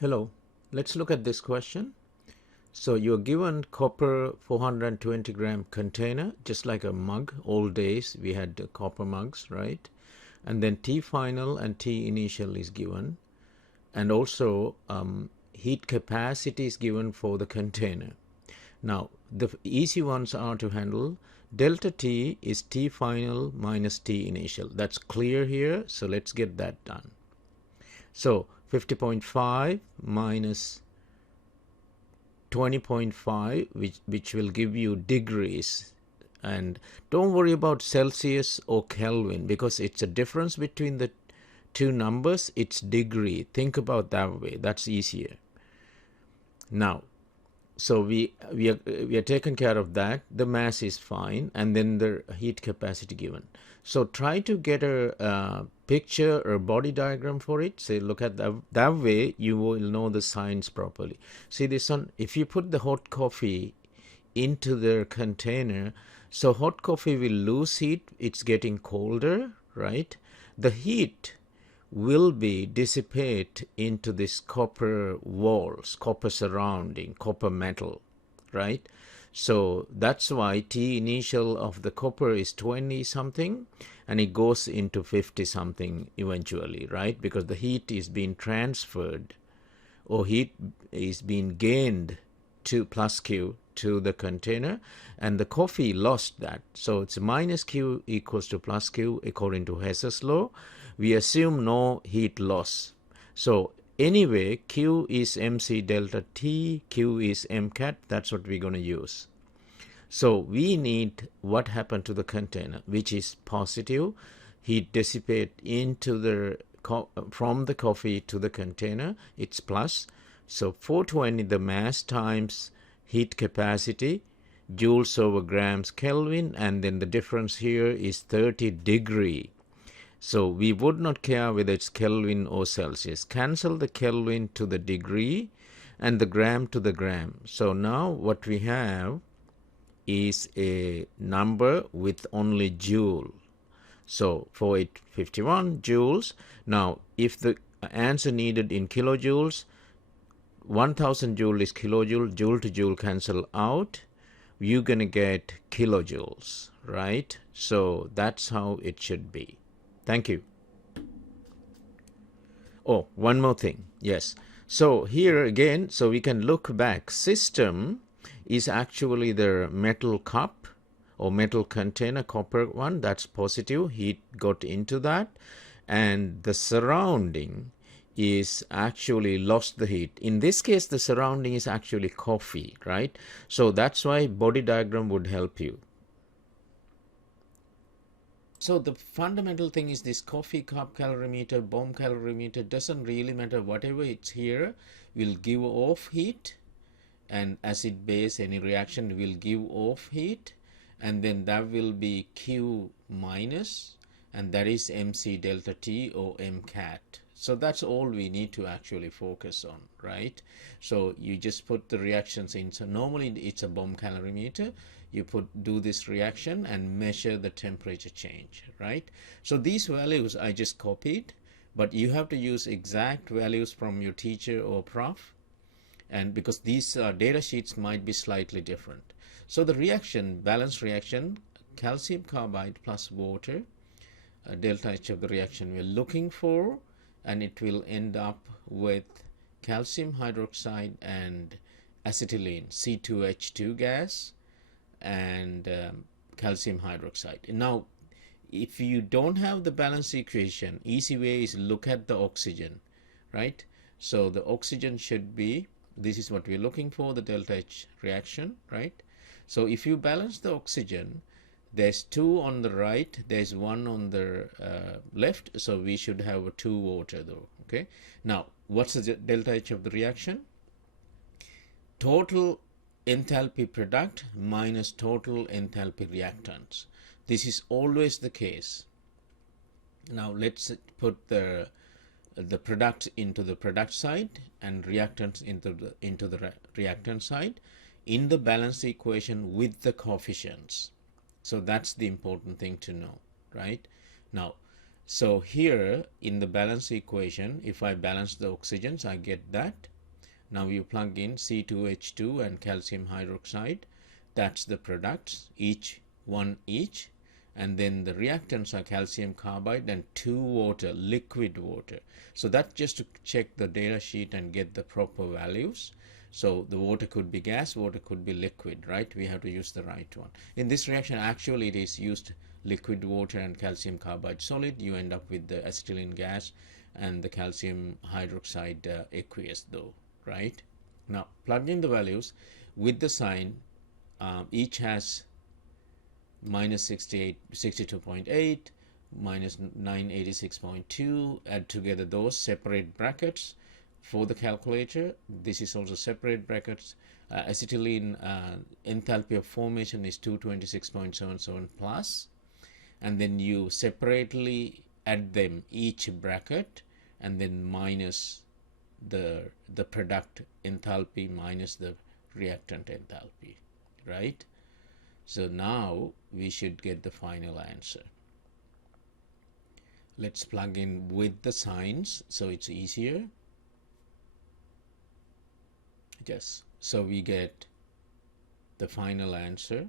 Hello, let's look at this question. So you're given copper 420 gram container, just like a mug. Old days we had copper mugs, right? And then T final and T initial is given. And also heat capacity is given for the container. Now the easy ones are to handle. Delta T is T final minus T initial. That's clear here, so let's get that done. So 50.5 minus 20.5, which will give you degrees. And don't worry about Celsius or Kelvin because it's a difference between the two numbers. It's degree. Think about that way. That's easier. Now, so we are taken care of that. The mass is fine, and then the heat capacity given. So try to get a picture or body diagram for it. Say, look at that way you will know the signs properly. See this one, if you put the hot coffee into the container, so hot coffee will lose heat, it's getting colder, right? The heat will be dissipate into this copper walls, copper surrounding, copper metal, right? So that's why T initial of the copper is 20 something and it goes into 50 something eventually, right? Because the heat is being transferred or heat is being gained to plus Q to the container, and the coffee lost that. So it's minus Q equals to plus Q according to Hess's law. We assume no heat loss. So anyway, Q is MC delta T, Q is MCAT. That's what we're going to use. So we need what happened to the container, which is positive. Heat dissipate into the from the coffee to the container. It's plus. So 420 the mass times heat capacity, joules over grams Kelvin, and then the difference here is 30 degree. So we would not care whether it's Kelvin or Celsius. Cancel the Kelvin to the degree and the gram to the gram. So now what we have is a number with only joule. So for it 51 joules. Now if the answer needed in kilojoules, 1000 joule is kilojoule, joule to joule cancel out, you're going to get kilojoules, right? So that's how it should be. Thank you. Oh, one more thing. Yes. So here again, so we can look back. System is actually the metal cup or metal container, copper one, that's positive. Heat got into that. And the surrounding is actually lost the heat. In this case, the surrounding is actually coffee, right? So that's why body diagram would help you. So the fundamental thing is this coffee cup calorimeter, bomb calorimeter, doesn't really matter. Whatever it's here will give off heat, and acid base, any reaction will give off heat, and then that will be Q minus, and that is MC delta T or MCAT. So that's all we need to actually focus on, right? So you just put the reactions in. So normally it's a bomb calorimeter. You do this reaction and measure the temperature change, right? So these values I just copied, but you have to use exact values from your teacher or prof, and because these data sheets might be slightly different. So the reaction, balanced reaction, calcium carbide plus water, delta H of the reaction we're looking for, and it will end up with calcium hydroxide and acetylene, C2H2 gas, and calcium hydroxide. Now if you don't have the balance equation, easy way is look at the oxygen, right? So the oxygen should be, this is what we're looking for, the delta H reaction, right? So if you balance the oxygen, there's 2 on the right, there's 1 on the left, so we should have a 2 water though, okay? Now what's the delta H of the reaction? Total enthalpy product minus total enthalpy reactants. This is always the case. Now let's put the product into the product side and reactants into the reactant side in the balance equation with the coefficients. So that's the important thing to know, right? Now So here in the balance equation, if I balance the oxygens, I get that. Now you plug in C2H2 and calcium hydroxide. That's the products, each one each. And then the reactants are calcium carbide and 2 water, liquid water. So that's just to check the data sheet and get the proper values. So the water could be gas, water could be liquid, right? We have to use the right one. In this reaction, actually it is used liquid water and calcium carbide solid. You end up with the acetylene gas and the calcium hydroxide aqueous though, right? Now plug in the values with the sign. Each has minus 62.8, minus 986.2. Add together those separate brackets for the calculator. This is also separate brackets. Acetylene enthalpy of formation is 226.77 plus, and then you separately add them each bracket and then minus the product enthalpy minus the reactant enthalpy, right? So now we should get the final answer. Let's plug in with the signs so it's easier. Yes, so we get the final answer